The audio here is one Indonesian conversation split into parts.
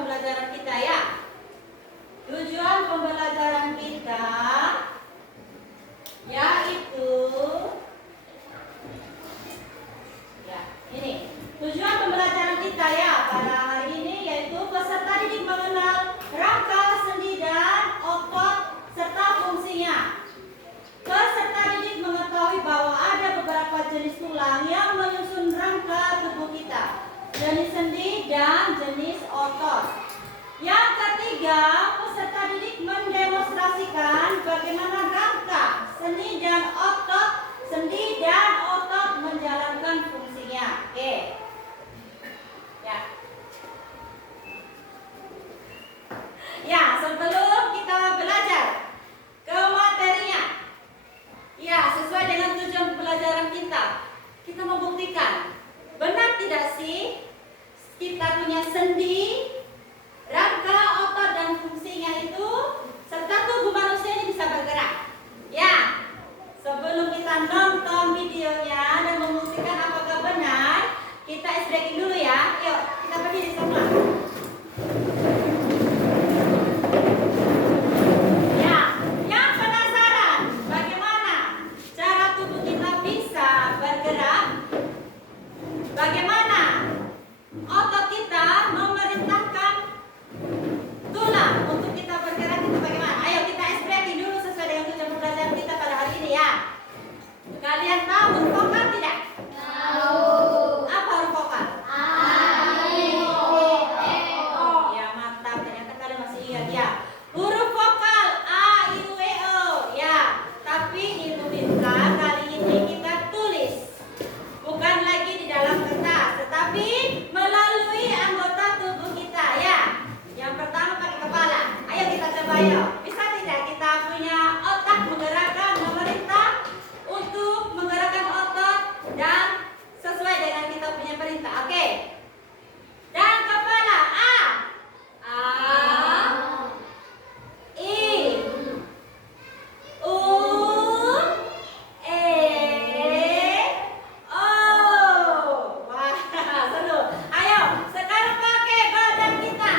pembelajaran kita ya. Tujuan pembelajaran kita yaitu ini. Tujuan pembelajaran kita ya pada hari ini yaitu peserta didik mengenal rangka, sendi dan otot serta fungsinya. Peserta didik mengetahui bahwa ada beberapa jenis tulang yang menyusun rangka tubuh kita, jenis sendi dan jenis otot. Yang ketiga, peserta didik mendemonstrasikan bagaimana rangka, sendi dan otot menjalankan fungsinya. Oke. Ya. Ya, sebelum kita belajar ke materinya. Ya, sesuai dengan tujuan pelajaran kita membuktikan benar tidak sih kita punya sendi, rangka, otot dan fungsinya itu serta tubuh manusia ini bisa bergerak. Ya, sebelum kita nonton videonya dan membuktikan apakah benar, kita ice breaking dulu ya. Yuk, kita berdiri semua. Ya, yang penasaran bagaimana cara tubuh kita bisa bergerak? Bagaimana otot kita memerintahkan tulang untuk kita bergerak itu bagaimana? Ayo kita ice breaking dulu sesuai dengan tujuan pembelajaran kita pada hari ini ya. Kalian tahu huruf vokal tidak? Tahu. Apa huruf vokal? A, I, O, E. Ya mantap, ternyata kalian masih ingat ya. Huruf vokal A, I, U, E, O. Ya, tapi Ibu minta kali ini kita tulis. Bukan lagi di dalam kertas, tetapi melalui anggota tubuh kita ya. Yang pertama pakai kepala. Ayo kita coba yuk. Bisa tidak kita punya otak menggerakkan memerintah untuk menggerakkan otot dan sesuai dengan kita punya perintah. Oke. Dan kepala A. A. I. U. E. O. Wah, seru. Ayo, sekarang pakai badan kita.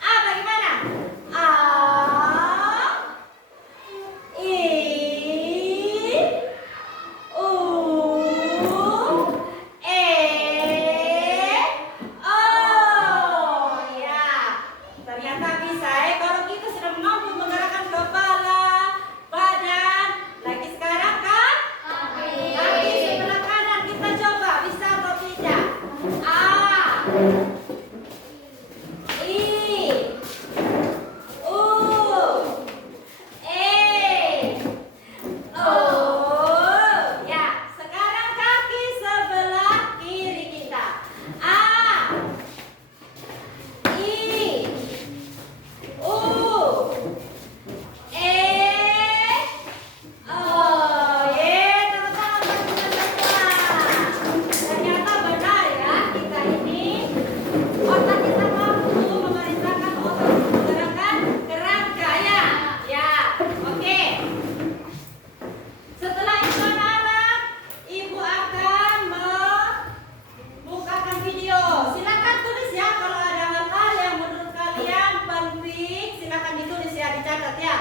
A bagaimana? A. I. U. E. O. Ya, ternyata bisa ya. Kalau kita sudah mampu menggerakkan kepala, badan, lagi sekarang kan? Kaki sebelah kanan kita coba bisa atau tidak? A. I. U. E. O. Ya, sekarang kaki sebelah kiri kita. A. I. U. E. O. Tepuk tangan buat kita semua. Ternyata benar ya, kita ini otak kita mampu memerintahkan otot menggerakkan kerangka ya. Ya, oke. Setelah itu anak-anak, Ibu akan membukakan video. Silakan tulis ya kalau ada hal-hal yang menurut kalian penting, silakan ditulis ya, dicatat ya.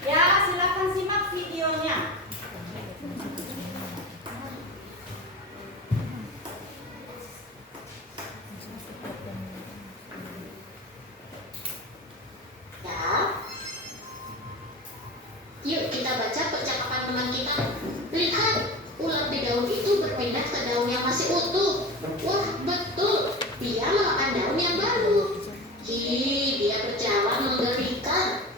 Ya, silakan simak videonya. Ya. Yuk kita baca percakapan teman kita. Lihat, ulat di daun itu berpindah ke daun yang masih utuh. Wah, betul. Dia memakan daun yang baru. Dia berjalan mengerikan.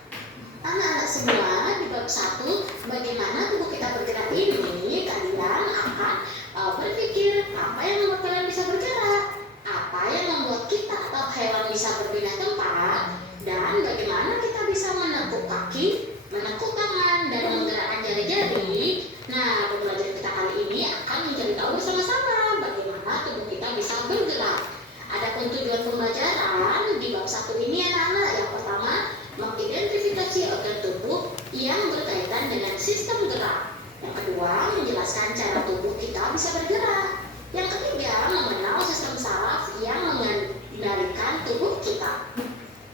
Anak-anak semua di bab 1, bagaimana tubuh kita bergerak ini, kalian akan berpikir apa yang membuat kalian bisa bergerak, apa yang membuat kita atau hewan bisa berpindah tempat, dan bagaimana kita bisa menekuk kaki, menekuk tangan, dan menggerakkan jari-jari. Nah, pembelajaran kita kali ini akan mencari tahu bersama-sama bagaimana tubuh kita bisa bergerak. Adapun tujuan pembelajaran di bab 1 ini anak-anak, yang pertama, mengidentifikasi organ tubuh yang berkaitan dengan sistem gerak. Yang kedua, menjelaskan cara tubuh kita bisa bergerak. Yang ketiga, mengenal sistem saraf yang mengendalikan tubuh kita.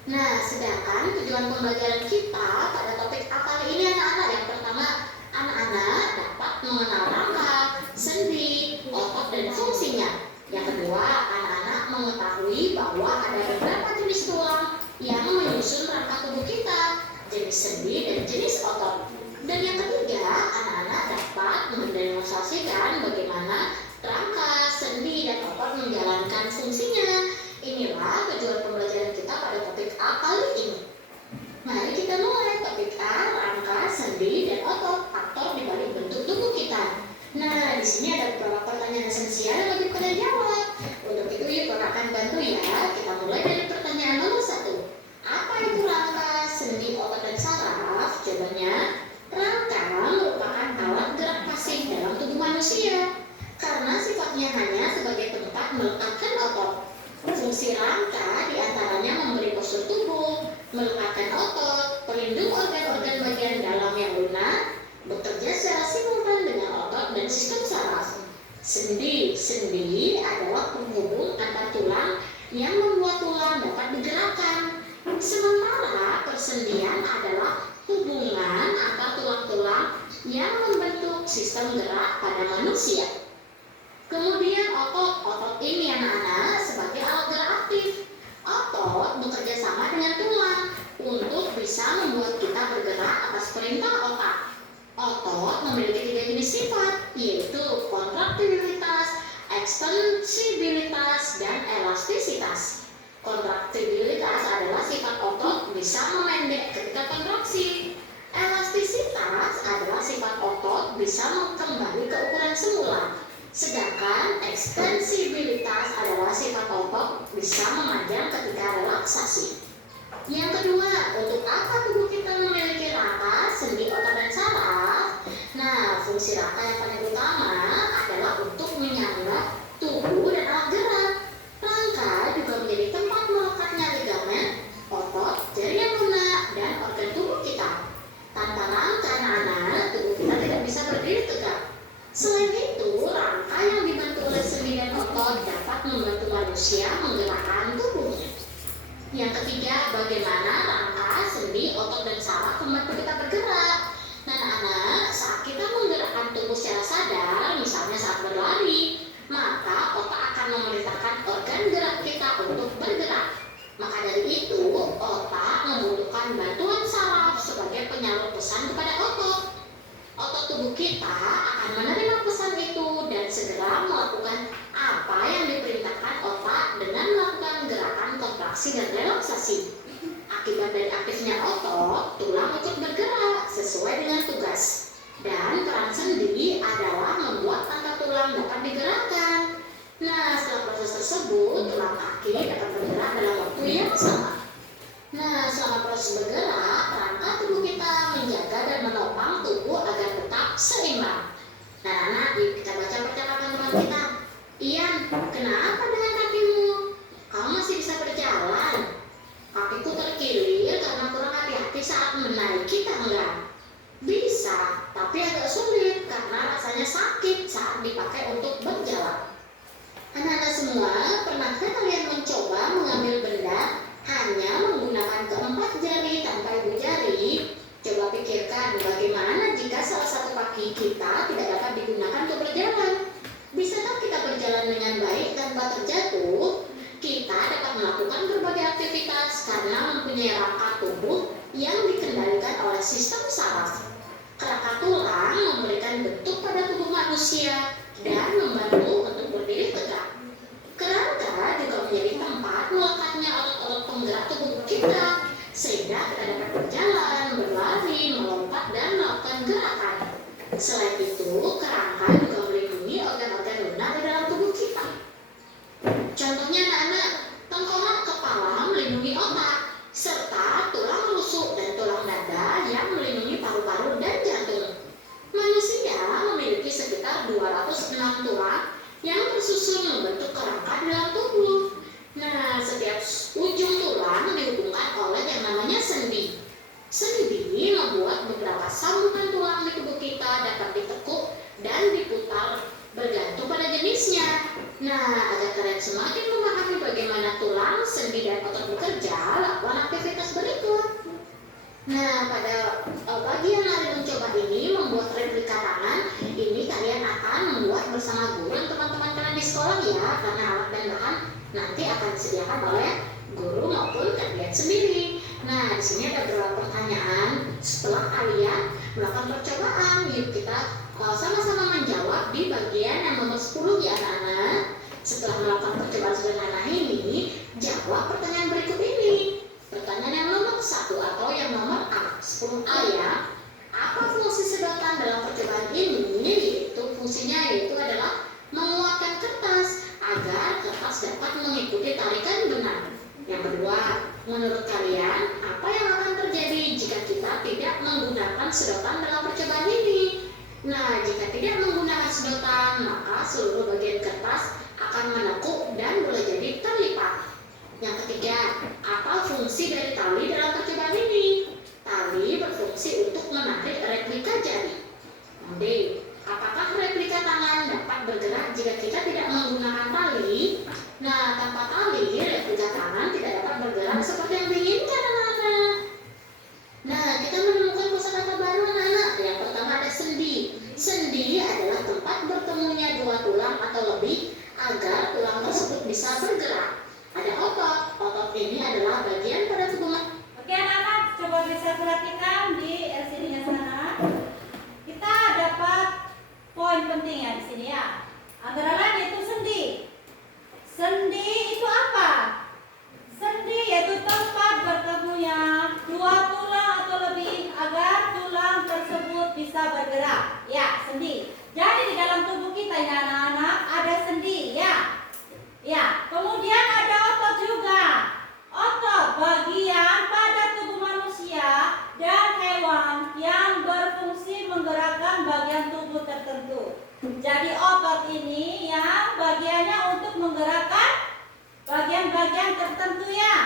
Nah, sedangkan tujuan pembelajaran kita pada topik A kali ini anak-anak, yang pertama, anak-anak dapat mengenal rangka, sendi, otot, dan fungsinya. Yang kedua, anak-anak mengetahui bahwa ada beberapa jenis tulang yang menyusun rangka tubuh kita, jenis sendi dan jenis otot. Dan yang ketiga, anak-anak dapat mendemonstrasikan bagaimana rangka, sendi, dan otot menjalankan fungsinya. Inilah tujuan pembelajaran kita pada topik A kali ini. Mari kita mulai topik A, rangka, sendi, dan otot, faktor di balik bentuk tubuh kita. Nah, di sini ada beberapa pertanyaan esensial yang wajib kalian jawab. Untuk itu, yuk kakak akan bantu ya. Kita mulai dari pertanyaan nomor 1. Apa itu rangka, sendi, otot, dan saraf? Jawabannya, rangka merupakan alat gerak pasif dalam tubuh manusia karena sifatnya hanya sebagai tempat meletakkan otot. Fungsi rangka diantaranya memberi postur tubuh, melekatkan otot, pelindung organ-organ bagian dalam yang lunak, bekerja secara simultan dengan otot dan sistem saraf. Sendi adalah penghubung antar tulang yang membuat tulang dapat digerakkan. Sementara persendian adalah hubungan antar tulang-tulang yang membentuk sistem gerak pada manusia. Kemudian otot ini anak-anak sebagai alat gerak aktif. Otot bekerja sama dengan tulang untuk bisa membuat kita bergerak atas perintah otak. Otot memiliki 3 jenis sifat, yaitu kontraktibilitas, ekstensibilitas, dan elastisitas. Kontraktibilitas adalah sifat otot bisa memendek ketika kontraksi. Elastisitas adalah sifat otot bisa kembali ke ukuran semula. Sedangkan ekstensibilitas adalah sifat otot bisa memanjang ketika relaksasi. Yang kedua, untuk apa tubuh kita memiliki rangka, sendi, otot, dan saraf? Nah, fungsi rangka yang paling utama adalah untuk menyangga tubuh dan alat gerak. Rangka juga menjadi tempat melekatnya ligamen, otot, jari yang lunak, dan organ tubuh kita. Tanpa rangka anak-anak, tubuh kita tidak bisa berdiri tegak. Selain itu, rangka yang dibantu oleh sendi dan otot dapat membantu manusia menggerakkan tubuhnya. Yang ketiga, bagaimana rangka, sendi, otot, dan saraf membantu kita bergerak. Nah, anak-anak, saat kita menggerakkan tubuh secara sadar, misalnya saat berlari, maka otak akan memerintahkan organ gerak kita untuk bergerak. Maka dari itu, otak membutuhkan bantuan saraf sebagai penyalur pesan kepada otot. Otot tubuh kita akan menerima pesan itu dan segera melakukan apa yang diperintahkan otak dengan melakukan gerakan kontraksi dan relaksasi. Akibat dari aktifnya otot, tulang ikut bergerak sesuai dengan tugas. Dan peran sendi adalah membuat angka tulang dapat digerakkan. Nah, setelah proses tersebut, tulang kaki dapat bergerak dalam waktu yang sama. Nah, selama proses bergerak, rangka tubuh kita menjaga dan menopang tubuh agar tetap seimbang. Nah, anak, kita baca percakapan teman kita. Ian, kenapa dengan kakimu? Kamu masih bisa berjalan? Kakiku terkilir karena kurang hati-hati saat menaiki tangga. Bisa, tapi agak sulit karena rasanya sakit saat dipakai untuk berjalan. Anak-anak semua, pernahkah kalian mencoba mengambil benda hanya menggunakan keempat jari tanpa ibu jari? Coba pikirkan bagaimana jika salah satu kaki kita tidak dapat digunakan untuk berjalan. Bisakah kita berjalan dengan baik tanpa terjatuh? Kita dapat melakukan berbagai aktivitas karena mempunyai rangka tubuh yang dikendalikan oleh sistem saraf. Kerangka tulang memberikan bentuk pada tubuh manusia dan membantu untuk berdiri tegak. Kerangka juga menjadi tempat melekatnya otot-otot penggerak tubuh kita, sehingga kita dapat berjalan, berlari, melompat, dan melakukan gerakan. Selain itu, kerangka juga melindungi organ-organ lunak di dalam tubuh kita. Contohnya anak-anak, tengkorak kepala melindungi otak, serta tulang rusuk dan tulang dada yang melindungi paru-paru dan jantung. Manusia memiliki sekitar 206 tulang yang tersusun membentuk kerangka di dalam tubuh. Nah, setiap ujung tulang dihubungkan oleh yang namanya sendi. Sendi membuat beberapa sambungan tulang di tubuh kita dapat ditekuk dan diputar bergantung pada jenisnya. Nah, agar kalian semakin memahami bagaimana tulang, sendi, dan otot bekerja, lakukan aktivitas berikut. Nah, pada bagian lari mencoba ini membuat replika tangan. Ini kalian akan membuat bersama guru dan teman-teman kalian di sekolah ya, karena alat dan bahan nanti akan disediakan oleh guru maupun kalian sendiri. Nah, di sini ada beberapa pertanyaan. Setelah kalian melakukan percobaan, yuk kita sama-sama menjawab di bagian yang nomor 10 ya anak-anak. Setelah melakukan percobaan sederhana ini, jawab pertanyaan berikut ini. Pertanyaan yang nomor 1 atau yang nomor A, 10A ya. Apa fungsi sedotan dalam percobaan ini? Yaitu fungsinya adalah menguatkan kertas agar kertas dapat mengikuti tarikan benar. Yang kedua, menurut kalian apa yang akan terjadi jika kita tidak menggunakan sedotan dalam percobaan ini? Nah, jika tidak menggunakan sedotan, maka seluruh bagian kertas akan menekuk dan boleh jadi terlipat. Yang ketiga, apa fungsi dari tali dalam percobaan ini? Tali berfungsi untuk menarik replika jari. D. Apakah replika tangan dapat bergerak jika kita tidak menggunakan tali? Nah, tanpa tali, replika tangan tidak dapat bergerak seperti yang diinginkan anak-anak. Nah, kita menemukan kosakata baru anak-anak. Yang pertama ada sendi. Sendi adalah tempat bertemunya dua tulang atau lebih agar tulang tersebut bisa bergerak. Ada otot. Otot ini adalah bagian pada tubuh. Oke anak-anak, coba bisa perhatikan di LCD-nya sana. Kita dapat poin penting ya di sini ya. Antara lain itu sendi. Sendi itu apa? Sendi yaitu tempat bertemunya dua tulang atau lebih agar tulang tersebut bisa bergerak. Ya, sendi. Jadi di dalam tubuh kita ya anak-anak ada sendi ya. Ya, kemudian ada otot juga. Otot bagian pada tubuh manusia dan hewan yang berfungsi menggerakkan bagian tubuh tertentu. Jadi otot ini yang bagiannya untuk menggerakkan bagian-bagian tertentu ya.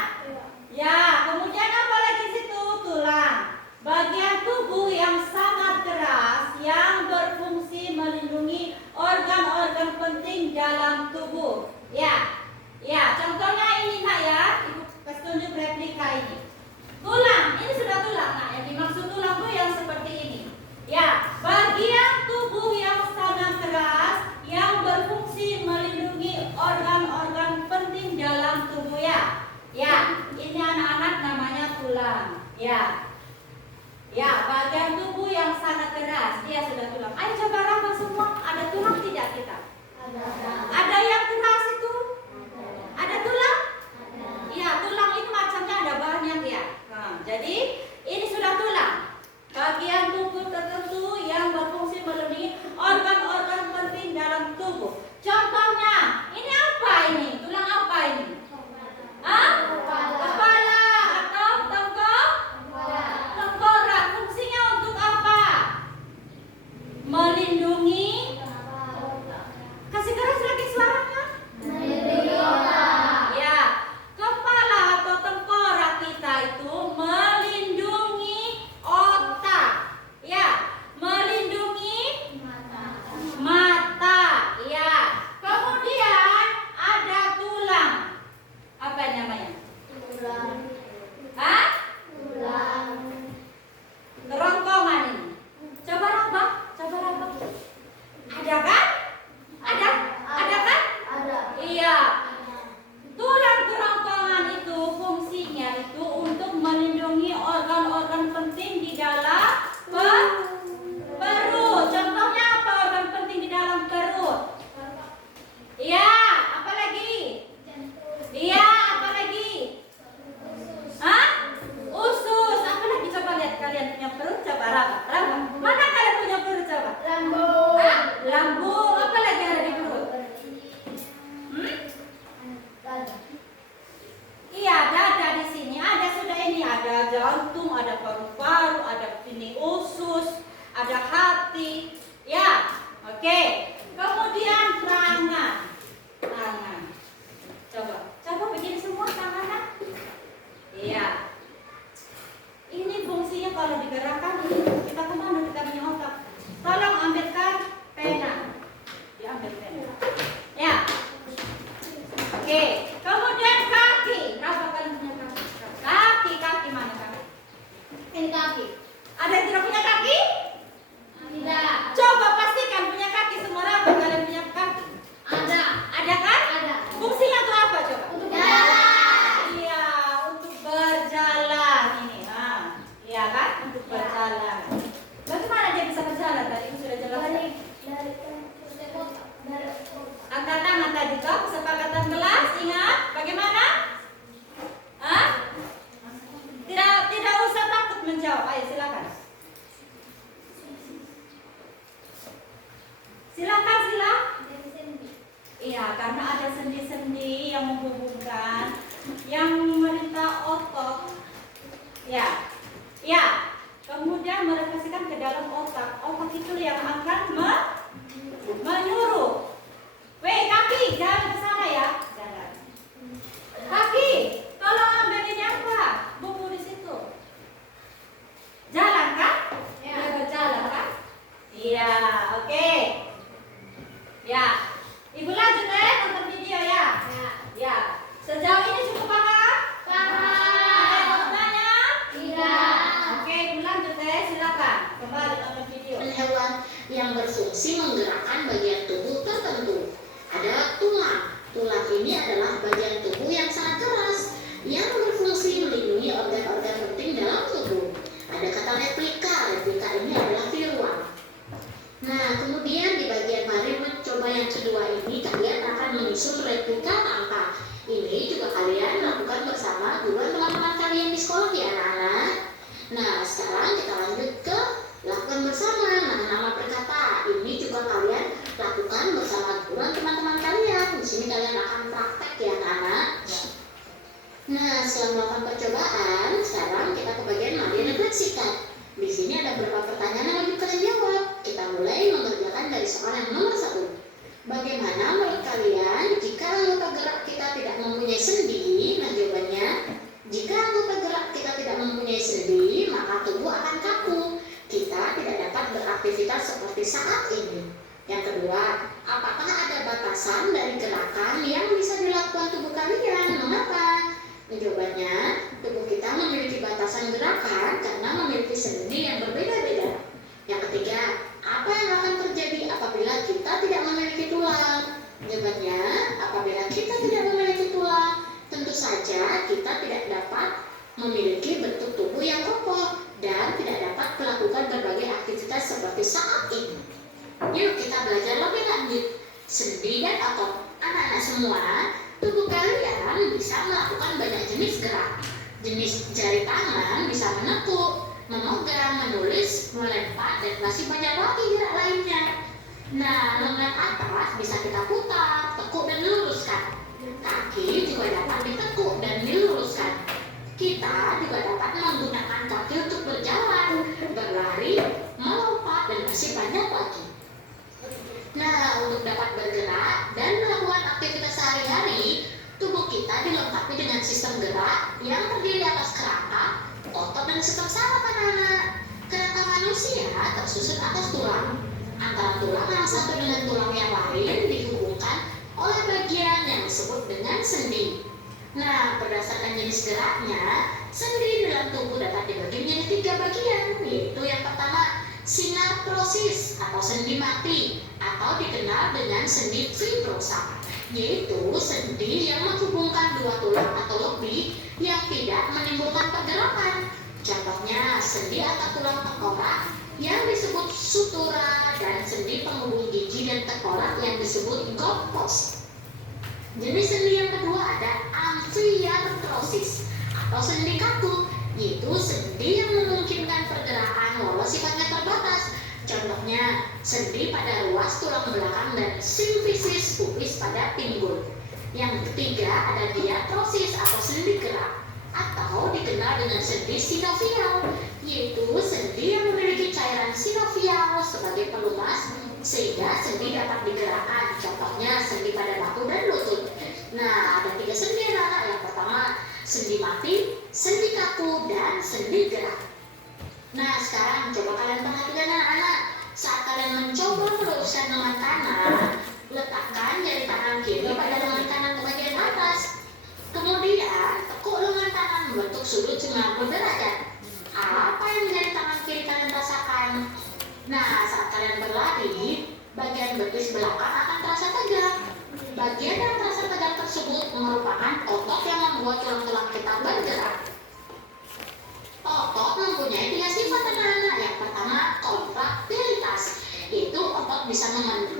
Ya, kemudian apa lagi di situ? Tulang. Bagian tubuh yang sangat keras yang berfungsi melindungi organ-organ penting dalam tubuh. Ya, ya. Contohnya ini nak ya, ibu kasih tunjuk replika ini. Tulang, ini sudah tulang. Nah, yang dimaksud tulang itu yang seperti ini. Ya, bagian tubuh yang sangat keras yang berfungsi melindungi organ-organ penting dalam tubuh ya. Ya, ini anak-anak namanya tulang. Ya. Ya, bagian tubuh yang sangat keras, dia sudah tulang. Ayo coba raba semua, ada tulang tidak kita? Ada yang keras itu? Ada tulang? Iya, tulang itu macamnya ada banyak ya. Jadi ini sudah tulang. Bagian tubuh tertentu yang berfungsi melindungi organ-organ penting dalam tubuh. Contohnya, ini apa ini? Tulang apa ini? Kepala atau tengkorak. Fungsinya untuk apa? Melindungi. Kasih keras lagi suaranya. Ya, kepala atau tengkorak kita itu melindungi otak. Ya, melindungi mata. Ya, kemudian ada tulang. Apa namanya? Kerongkongan ini. Coba raba. Ada kan? Ada kan? Iya. Tulang kerongkongan itu fungsinya itu untuk melindungi organ-organ penting di dalam perut. Contohnya apa organ penting di dalam perut? Iya, apa lagi? Iya, apa lagi? Usus. Apa lagi? Coba lihat kalian punya perut. Coba raba. Mana kalian punya perut? Coba. Lambung. Apa lagi ada di perut? Iya, ada di sini. Ada sudah ini. Ada jantung, ada paru-paru, ada ini usus, ada hati. Ya, oke. Kemudian tangan. Coba begini semua tangannya. Iya. Ini fungsinya kalau digerakkan ini kita kemana? Kita punya otak. Tolong ambilkan pena. Diambil yang memerintah otot, ya, ya, kemudian merefleksikan ke dalam otak. Otak itu yang akan menyuruh. Weh, kaki, jangan ke sana ya. Jangan. Kaki, tolong ambil ini apa? Buku di situ. Jalan kan? Ya, berjalan kan? Iya, oke. Ya, Ibu lanjut nonton video ya. Ya. Sejauh ini cukup paham? Ada yang mau bertanya? Tidak. Oke, Ibu lanjut silakan. Kembali nonton video. Hewan yang berfungsi menggerakkan bagian tubuh tertentu. Ada tulang. Tulang ini adalah bagian tubuh yang sangat keras yang berfungsi melindungi organ-organ penting dalam tubuh. Ada kata replika. Replika ini adalah tiruan. Nah, kemudian di bagian mari mencoba yang kedua ini kalian akan menyusun replika angka. Ini juga kalian lakukan bersama dua teman-teman kalian di sekolah ya anak-anak. Nah, sekarang kita lanjut ke lakukan bersama. Nah, nama berkata ini juga kalian lakukan bersama dua teman-teman kalian. Di sini kalian akan praktek ya anak-anak. Nah, setelah melakukan percobaan, sekarang kita ke bagian mari refleksikan. Di sini ada beberapa pertanyaan yang wajib kalian jawab. Kita mulai mengerjakan dari soal yang nomor 1. Bagaimana menurut kalian jika anggota gerak kita tidak mempunyai sendi? Nah, jawabannya, jika anggota gerak kita tidak mempunyai sendi, maka tubuh akan kaku. Kita tidak dapat beraktivitas seperti saat ini. Yang kedua, apakah ada batasan dari gerakan yang bisa dilakukan tubuh kalian? Mengapa? Jawabannya, tubuh kita memiliki batasan gerakan karena memiliki sendi yang berbeda-beda. Yang ketiga, apa yang akan terjadi apabila kita tidak memiliki tulang? Jawabannya, apabila kita tidak memiliki tulang, tentu saja kita tidak dapat memiliki bentuk tubuh yang kokoh dan tidak dapat melakukan berbagai aktivitas seperti saat ini. Yuk kita belajar lebih lanjut. Sendi dan otot. Anak-anak semua, tubuh kalian bisa melakukan banyak jenis gerak. Jenis jari tangan bisa menekuk, memegang, menulis, melempar, dan masih banyak lagi gerak lainnya. Nah, lengan atas bisa kita putar, tekuk, dan luruskan. Kaki juga dapat ditekuk dan diluruskan. Kita juga dapat menggunakan kaki untuk berjalan, berlari, melompat, dan masih banyak lagi. Nah, untuk dapat bergerak dan melakukan aktivitas sehari-hari, tubuh kita dilengkapi dengan sistem gerak yang terdiri atas kerangka, otot, dan sistem saraf anak-anak. Kerangka manusia tersusun atas tulang. Antara tulang yang satu dengan tulang yang lain dihubungkan oleh bagian yang disebut dengan sendi. Nah, berdasarkan jenis geraknya, sendi dalam tubuh dapat dibagi menjadi 3 bagian, yaitu yang pertama, sinartrosis atau sendi mati atau dikenal dengan sendi fibrosa, yaitu sendi yang menghubungkan 2 tulang atau lebih yang tidak menimbulkan pergerakan. Contohnya sendi atau tulang tengkorak yang disebut sutura dan sendi penghubung gigi dan tengkorak yang disebut godpos. Jenis sendi yang kedua ada amfiartrosis atau sendi kaku, yaitu sendi yang memungkinkan pergerakan walau sifatnya terbatas. Contohnya sendi pada ruas tulang belakang dan simfisis pubis pada pinggul. Yang ketiga ada diatrosis atau sendi gerak atau dikenal dengan sendi sinovial, yaitu sendi yang memiliki cairan sinovial sebagai pelumas sehingga sendi dapat digerakkan. Contohnya sendi pada bahu dan lutut. Nah, ada 3 sendi anak. Yang pertama sendi mati, sendi kaku, dan sendi gerak. Nah, sekarang coba kalian perhatikan anak-anak. Saat kalian mencoba meluruskan lengan kanan, letakkan jari tangan kiri pada lengan kanan ke bagian atas. Kemudian tekuk lengan kanan membentuk sudut 90 derajat. Apa yang menjadi tangan kiri kalian rasakan? Nah, saat kalian berlari, bagian betis belakang akan terasa tegak. Bagian yang terasa tegak tersebut merupakan otot yang membuat tulang-tulang kita bergerak. Otot mempunyai 3 sifat anak-anak. Yang pertama, kontraktilitas, yaitu otot bisa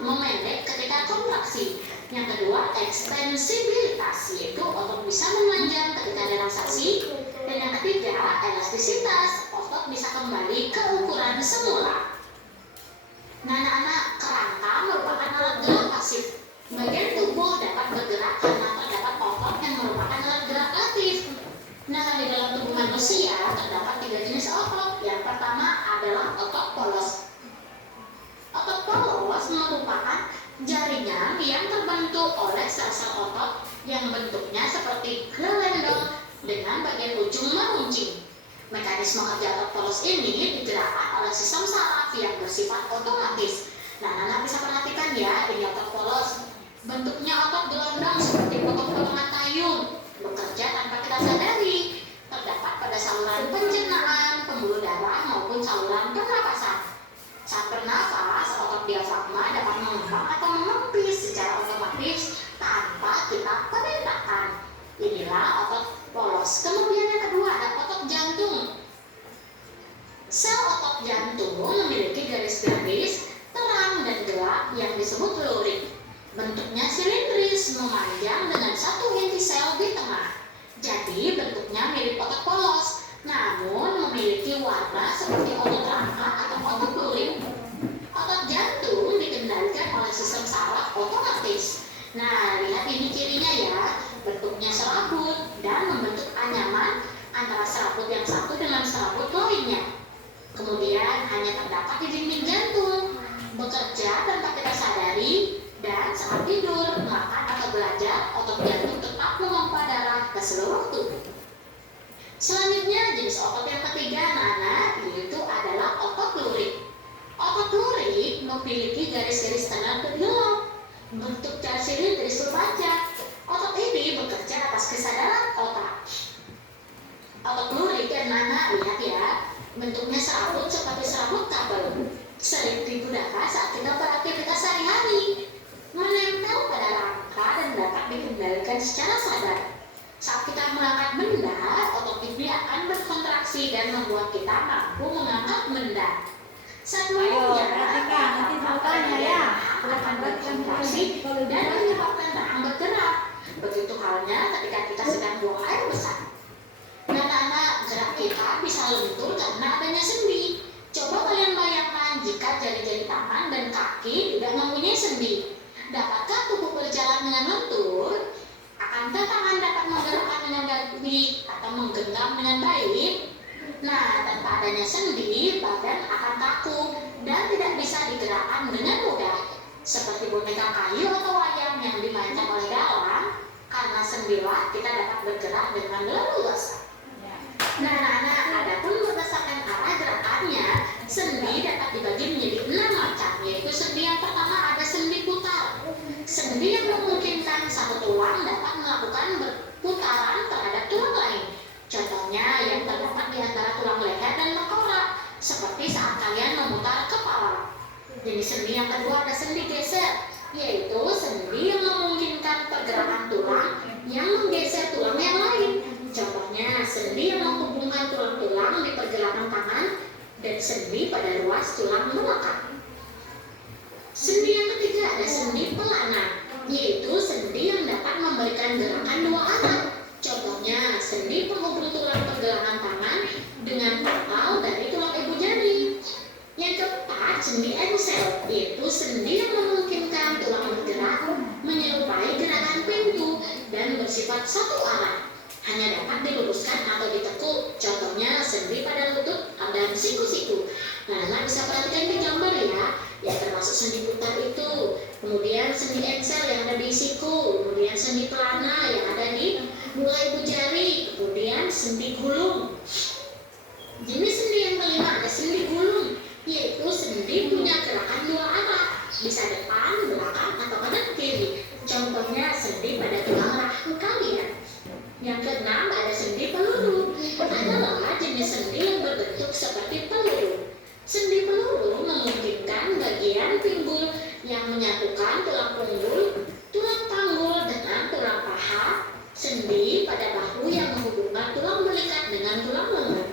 memendek ketika kontraksi. Yang kedua, ekstensibilitas, yaitu otot bisa memanjang ketika relaksasi. Dan yang ketiga, elastisitas, otot bisa kembali ke ukuran semula. Nah, anak-anak, kerangka merupakan alat gerak pasif. Bagian tubuh dapat bergerak karena terdapat otot yang merupakan alat gerak aktif. Nah, di dalam tubuh manusia terdapat 3 jenis otot. Yang pertama adalah otot polos. Otot polos merupakan jaringan yang terbentuk oleh sel-sel otot yang bentuknya seperti gelendong dengan bagian ujung meruncing. Mekanisme kerja otot polos ini digerakkan oleh sistem saraf yang bersifat otomatis. Nah, Nana bisa perhatikan ya, ini otot polos. Bentuknya otot gelondong seperti potong-potongan payung, bekerja tanpa kita sadari. Terdapat pada saluran pencernaan, pembuluh darah maupun saluran pernapasan. Saat bernafas, otot diafragma dapat mengembang atau menempis secara otomatis tanpa kita perintahkan. Inilah otot polos. Kemudian yang kedua ada otot jantung. Sel otot jantung memiliki garis-garis terang dan gelap yang disebut lurik. Bentuknya silindris, memanjang dengan satu inti sel di tengah. Jadi bentuknya mirip otot polos, namun memiliki warna seperti otot rangka atau otot lurik. Otot jantung dikendalikan oleh sistem saraf otomatis. Nah, lihat ini cirinya ya, bentuknya serabut dan membentuk anyaman antara serabut yang satu dengan serabut lainnya. Kemudian hanya terdapat di dinding jantung, bekerja tanpa kita sadari, dan saat tidur, makan atau belajar, otot jantung tetap memompa darah ke seluruh tubuh. Selanjutnya jenis otot yang ketiga Nana, yaitu adalah otot lurik. Otot lurik memiliki garis-garis terang dan gelap, bentuk silindris berpanjang. Otot ini bekerja atas kesadaran otak. Otot lurik dan Nana, lihat ya, bentuknya serabut seperti serabut kabel. Sering digunakan saat kita beraktivitas sehari-hari, menempel pada rangka dan dapat dikendalikan secara sadar. Saat kita mengangkat benda, otot ini akan berkontraksi dan membuat kita mampu mengangkat benda. Ayo, perhatikan, nanti jawabannya ya. Akan berkontraksi dan menyebabkan tangan bergerak. Begitu halnya ketika kita sedang buang air besar. Anak-anak, gerak kita bisa lentur karena adanya sendi. Coba kalian bayangkan jika jari-jari tangan dan kaki tidak mempunyai sendi. Dapatkah tubuh berjalan dengan lentur? Akankah tangan dapat menggerakkan dengan baik atau menggenggam dengan baik? Nah, tanpa adanya sendi, badan akan kaku dan tidak bisa digerakkan dengan mudah. Seperti boneka kayu atau wayang yang dimainkan oleh dalang, karena sendilah kita dapat bergerak dengan leluasa. Nah, anak-anak, adapun berdasarkan arah gerakannya, sendi dapat dibagi menjadi 6 macam, yaitu sendi yang pertama ada sendi putar. Sendi yang memungkinkan satu tulang dapat melakukan berputaran terhadap tulang lain. Contohnya yang terdapat di antara tulang leher dan tengkorak, seperti saat kalian memutar kepala. Jenis sendi yang kedua ada sendi geser, yaitu sendi yang memungkinkan pergerakan tulang yang menggeser tulang yang lain. Contohnya sendi yang menghubungkan tulang-tulang di pergelangan tangan dan sendi pada ruas tulang belakang. Sendi yang ketiga ada sendi pelana, yaitu sendi yang dapat memberikan gerakan dua arah. Contohnya sendi penghubung tulang pergelangan tangan dengan pangkal dari tulang ibu jari. Yang keempat, sendi ensel, yaitu sendi yang memungkinkan tulang bergerak menyerupai gerakan pintu dan bersifat satu arah. Hanya dapat diluruskan atau ditekuk. Contohnya sendi pada lutut dan siku-siku. Nah, bisa perhatikan di gambar ya, termasuk sendi putar itu. Kemudian sendi ensel yang ada di siku. Kemudian sendi pelana yang ada di mulai ibu jari. Kemudian sendi gulung. Jenis sendi yang kelima ada sendi gulung, yaitu sendi punya gerakan dua arah, bisa depan, belakang, atau kanan kiri. Contohnya sendi pada tulang rahang kalian. Yang keenam ada sendi peluru. Adalah jenis sendi yang berbentuk seperti peluru. Sendi peluru memungkinkan bagian pinggul yang menyatukan tulang punggul, tulang panggul dengan tulang paha, sendi pada bahu yang menghubungkan tulang belikat dengan tulang lengan.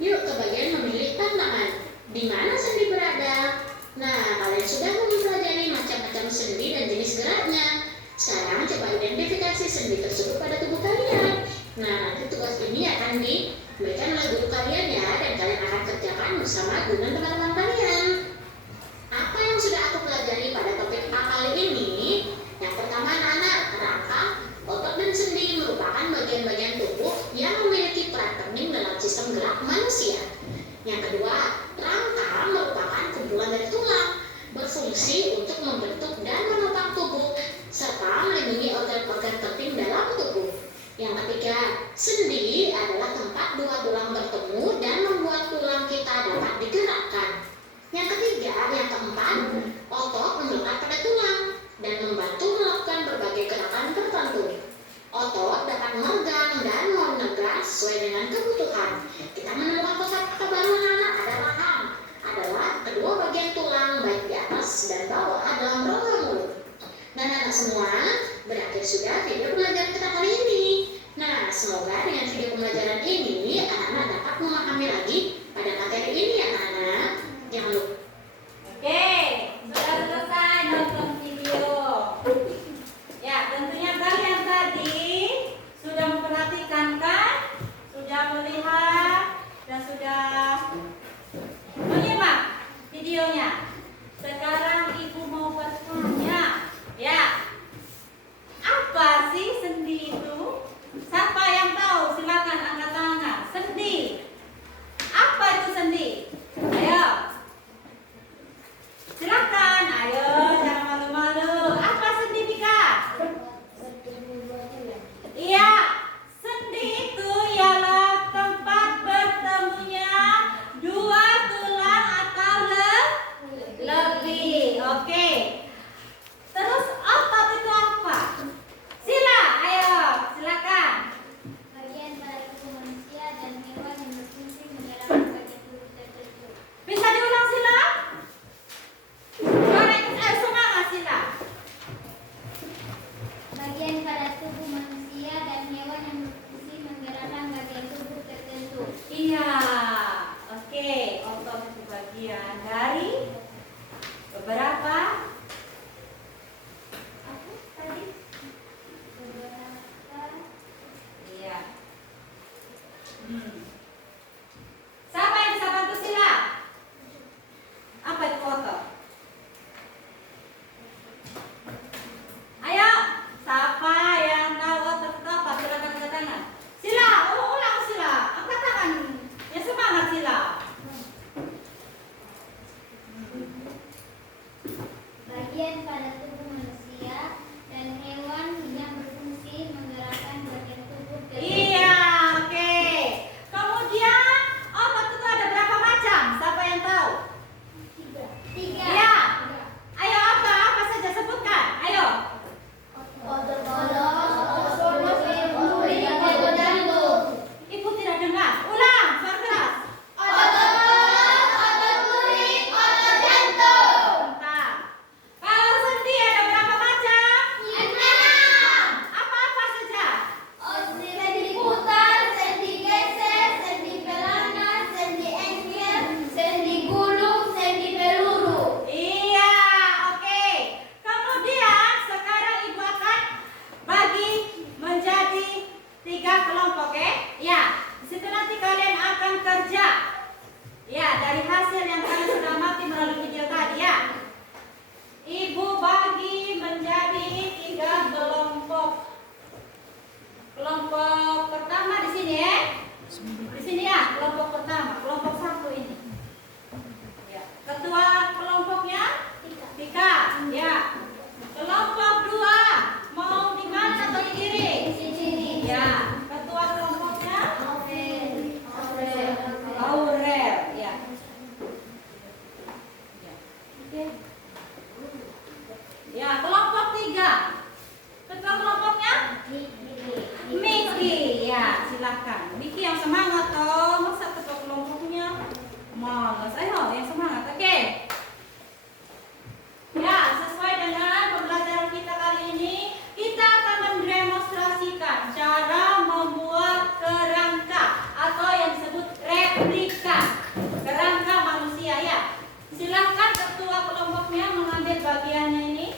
Yuk ke bagian memilih tantangan. Di mana sendi berada? Nah, kalian sudah mempelajari macam-macam sendi dan jenis geraknya. Sekarang coba identifikasi sendi tersebut pada tubuh kalian. Nah, nanti tugas ini akan diberikan oleh guru kalian ya, dan kalian akan kerjakan bersama dengan teman-teman kalian. Apa yang sudah aku pelajari pada topik A kali ini? Yang pertama, anak-anak, rangka Yang kedua, rangka merupakan kumpulan dari tulang, berfungsi untuk membentuk dan menopang tubuh serta melindungi organ-organ penting dalam tubuh. Yang ketiga, sendi adalah tempat dua tulang bertemu dan membuat tulang kita dapat digerakkan. Yang ketiga, yang keempat, otot melekat pada tulang dan membantu melakukan berbagai gerakan tertentu. Otot dapat meregang dan menegas sesuai dengan kebutuhan. Kita menemukan kosakata baru anak adalah kedua bagian tulang baik di atas dan bawah dalam rongga mulut. Nah, anak semua, berakhir sudah video pembelajaran kita kali ini. Nah, semoga dengan video pembelajaran ini anak-anak dapat memahami lagi pada materi ini ya anak-anak. Jangan lupa. Oke, sudah selesai nonton video. Ya, tentunya kalian tadi sudah memperhatikan kan? Sudah melihat dan sudah menyimak videonya. Sekarang ibu mau bertanya, ya, apa sih sendi itu? Siapa yang tahu? Silakan angkat tangan. Sendi. Apa itu sendi? Ayo. Silakan. Ayo, jangan malu-malu. Apa sendi, Pika? Iya, sendi itu ialah tempat bertemunya dua tulang atau lebih. Oke. Terus otot itu apa? Sila, ayo, silakan. Bagian pada tubuh manusia dan hewan yang berfungsi menggerakkan bagian tubuh tertentu. Bisa diulang, Sila? Semangat, Sila. Bagian pada tubuh manusia dan hewan yang berfungsi menggerakkan bagian tubuh tertentu. Iya, oke. Otot itu bagian dari beberapa apa tadi? Iya. Siapa yang bisa bantu Sila? Apa itu otot? Ayo, siapa yang tahu otot itu apa? Silakan angkat tangan. Sila, ulang Sila. Angkat tangan. Ya semangat Sila. Bagian pada tubuh manusia dan hewan yang berfungsi menggerakkan bagian tubuh tertentu. Iya, oke. Kemudian otot itu ada berapa macam? Siapa yang tahu? Tiga. Iya. Ayo apa saja sebutkan? Ayo. Otot polos, otot duri, otot jantung. Ibu tidak dengar. Ulang, suara keras. Otot polos, otot duri, otot jantung. Bentar. Kalau sendi ada berapa macam? 6. Apa-apa saja? Sendi putar, sendi geser, sendi pelana, sendi engkel, sendi gulung, sendi peluru. Iya, oke. Kemudian sekarang ibu akan bagi menjadi 3 kelompok, oke? Ya, di situ nanti kalian akan kerja. Ya, dari hasil yang kalian sudah amati melalui video tadi ya. Ibu bagi menjadi 3 kelompok. Kelompok pertama di sini ya. Di sini ya, kelompok pertama, kelompok 1 ini. Ya, ketua kelompoknya Tika, ya. Kelompok 2 mau di mana atau di kiri? Di sini. Ya, ketua kelompoknya Aurel. Aurel, ya. Ya. Oke. Ya, kelompok 3. Ketua kelompoknya Miki, ya, silakan. Miki yang semangat toh, masa ketua kelompoknya malas. Ayo, yang semangat, oke? Ya, sesuai dengan pembelajaran kita kali ini, kita akan mendemonstrasikan cara membuat kerangka atau yang disebut replika kerangka manusia ya. Silakan ketua kelompoknya mengambil bagiannya ini.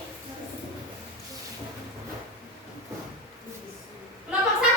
Kelompok 1.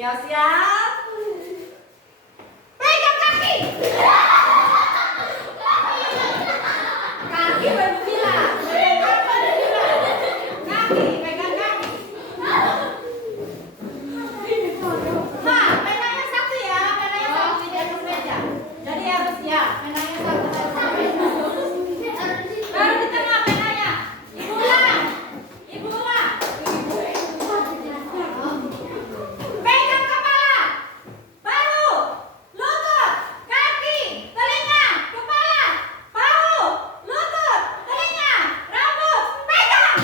Siap-siap. Pegang kaki. Kaki baru bilang. Pegang kaki baru bilang. Kaki, pegang kaki. Nah, penanya satu ya. Penanya satu di atas meja. Jadi harus ya. Penanya satu. Baru di tengah penanya. Ibu ulang. Ibu ulang. Pegang kepala. Bahu. Lutut. Kaki. Telinga. Kepala. Bahu. Lutut. Telinga. Rambut. Pegang.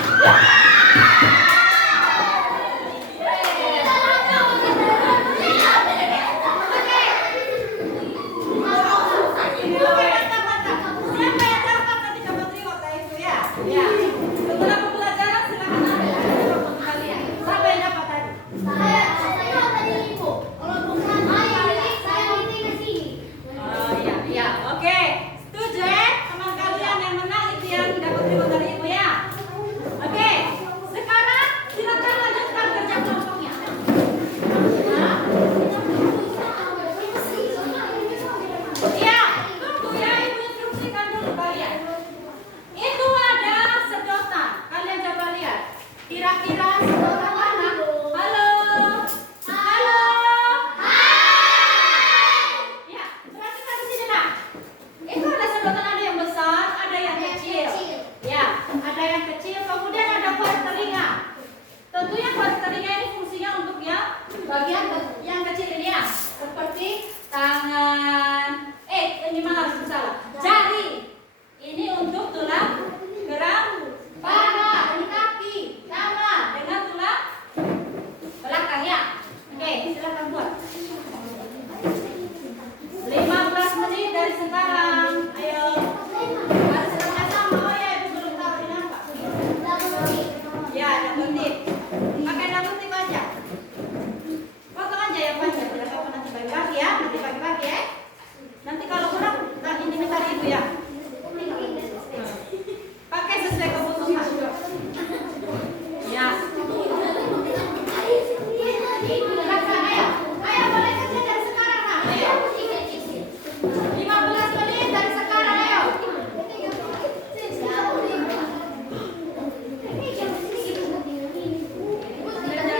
Oke, mantap. Siapa yang dapat ketika menteri kota itu ya? Ya. Setelah pembelajaran silakan ambil untuk kalian. Siapa yang dapat tadi? Oh iya, iya. Oke. Setuju ya? Teman kalian yang menang itu yang dapat reward dari ibu ya. Oke. Sekarang silakan lanjutkan kerja kelompoknya. Hah? Iya, tunggu ya, ibu instruksikan dulu kalian. Itu ada sedotan. Kalian coba lihat. Kira-kira sedotan mana? Halo. Halo. Ya, perhatikan di sini nak. Itu ada sedotan, ada yang besar, ada yang kecil. Ya, ada yang kecil, kemudian ada kuas telinga. Tentunya kuas telinga ini fungsinya untuk yang bagian yang kecil ini ya, seperti tangan. Ini malah harus salah. Jari. Ini untuk tulang gerak paha, ini kaki, sama dengan tulang belakang ya. Oke, silakan buat. 15 menit dari sekarang. Ayo. Harus sama-sama. Oh ya, ibu belum tahu ini apa. Ya, double tip. Pakai double tip aja. Potong aja yang panjang. Tidak apa nanti pagi-pagi ya. Nanti pagi-pagi ya. Nanti kalau kurang, ini minta ibu ya. Pakai sesuai kebutuhan. Ya. Silakan, ayo. Ayo, boleh kerja dari sekarang nak. Ayo. 15 menit dari sekarang, ayo. Belajar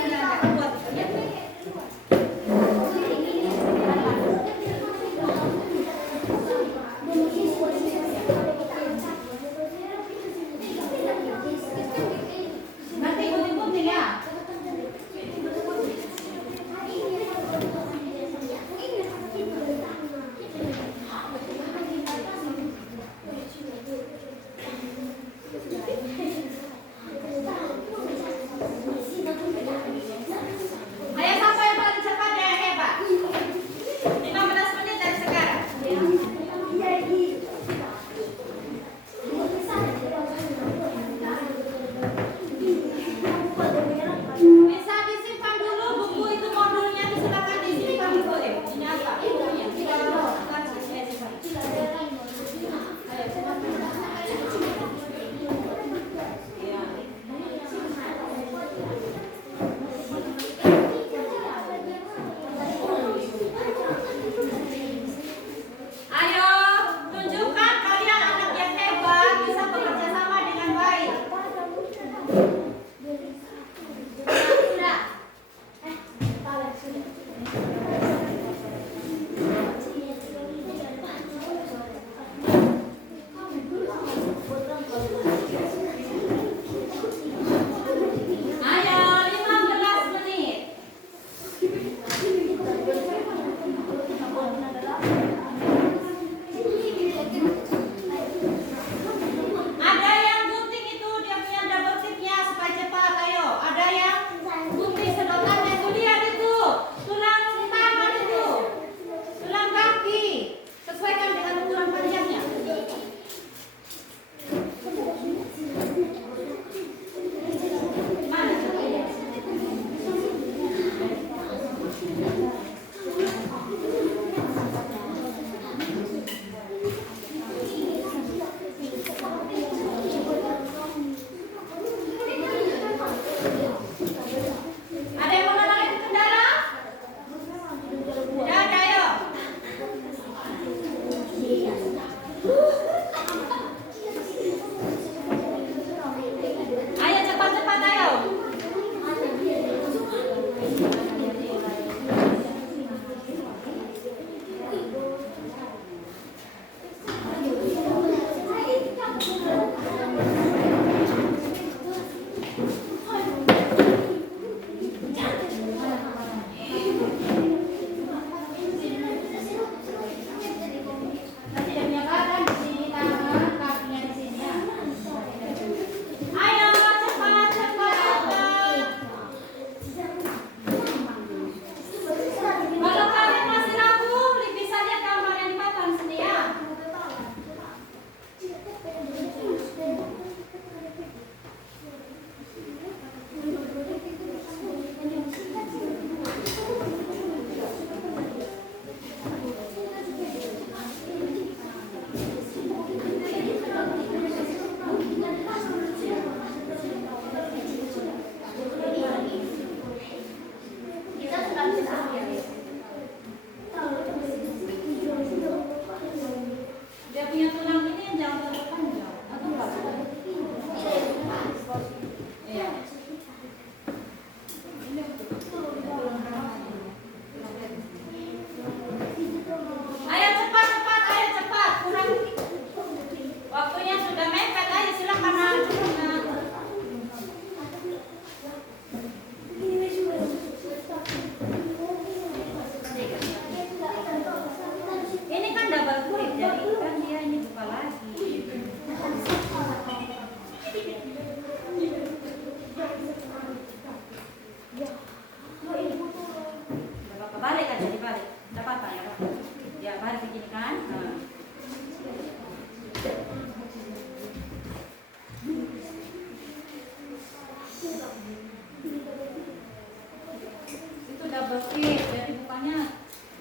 Oke, jadi bukannya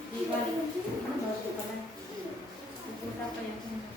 dibalik. Ini baru buka lagi. Buku berapa yang ini?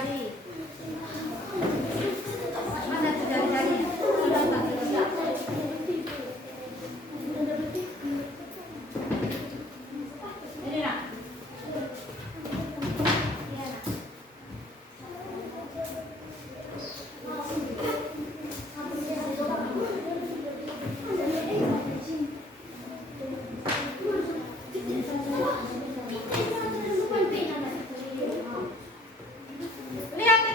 jari-jari. Mana tuh jari-jari? Sudah tak sudah. Ini nak. Lihat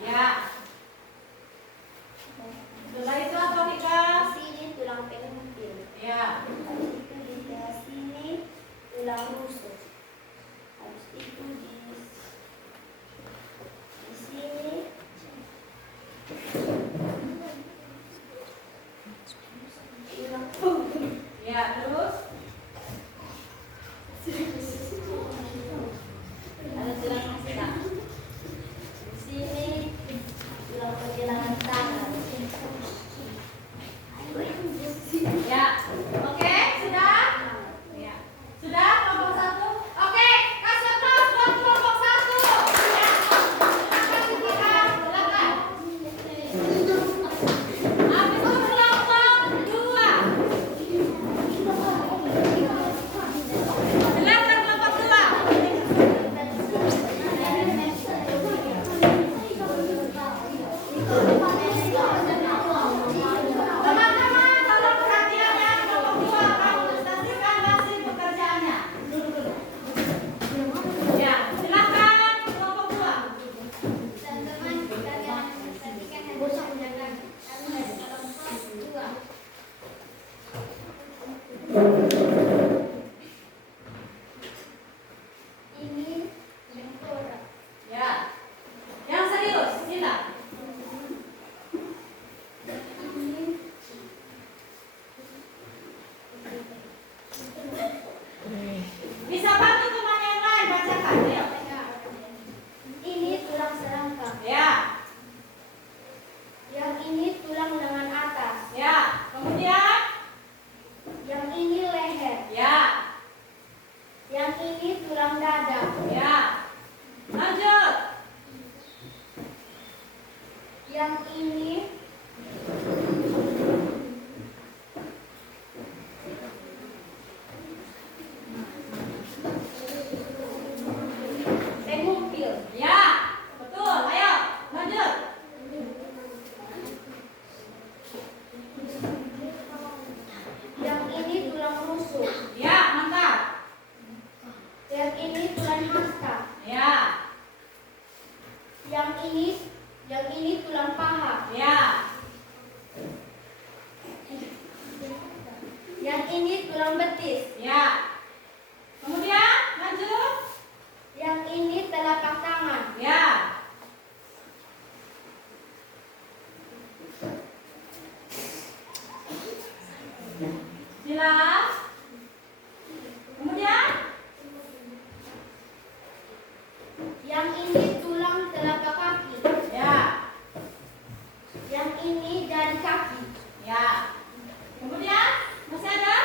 Ya. Setelah itu apa kita? Sini tulang pentil. Ya. Habis itu di sebelah sini tulang rusuk. Habis itu di sini tulang punggung. Ya, terus Ada tulang hasta. Di sini tulang pergelangan tangan. ya. Oke, sudah? Ya. Sudah kelompok satu? Oke, kasih aplaus buat kelompok satu. Ya. Silakan silakan. Silakan. Habis itu kelompok dua. Silakan kelompok dua. Teman-teman, tolong perhatian ya, kelompok dua akan presentasikan hasil pekerjaannya. Ya, silakan kelompok dua. Teman-teman, kita akan mempresentasikan hasil pekerjaan kami dari kelompok 2. Ini tengkorak. Ya. Yang serius, sila. Bisa bantu teman yang lain bacakan, ayo. Ini tulang serangka. Ya. Yang ini tulang lengan atas. Ya. Kemudian, Yang ini leher. ya. Yang ini tulang dada. Ya. Lanjut. Yang ini pemukil. Ya. Betul. Ayo, lanjut. Yang ini tulang rusuk. Ya, mantap. Yang ini tulang hasta. Ya. Yang ini tulang paha. Ya. Yang ini tulang betis. Ya. Kemudian, lanjut. Yang ini telapak tangan. Ya. Jelas? Kemudian, Yang ini tulang telapak kaki. ya. Yang ini jari kaki. Ya. Kemudian, masih ada?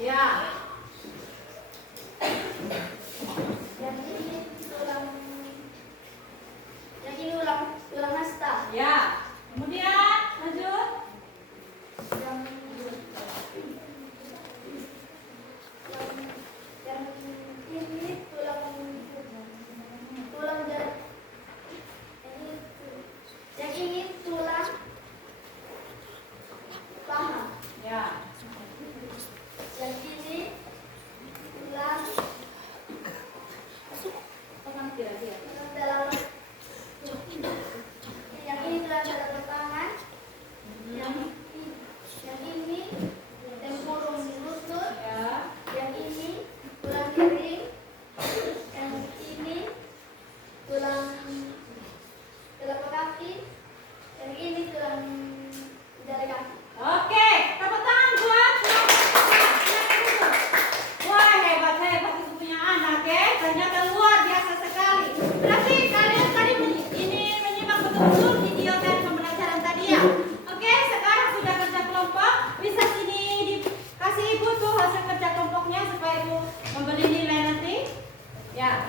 Ya. Yang ini tulang tulang hasta. Ya. Kemudian lanjut. Yang ini tulang dan yang ini tulang paha. Ya. Yang ini tulang dalam. Yang ini tulang dalam tangan. Yang ini tempurung lutut. Ya. Yang ini tulang kering. Yang ini tulang telapak kaki. Yang ini tulang jari kaki. Oke, tepuk tangan buat. Wah, hebat itu punya anak ya. Ternyata luar biasa sekali. Berarti kalian tadi ini menyimak betul-betul video dan pembelajaran tadi ya. Oke, sekarang sudah kerja kelompok. Bisa sini dikasih ibu tuh hasil kerja kelompoknya supaya ibu memberi nilai nanti. Ya.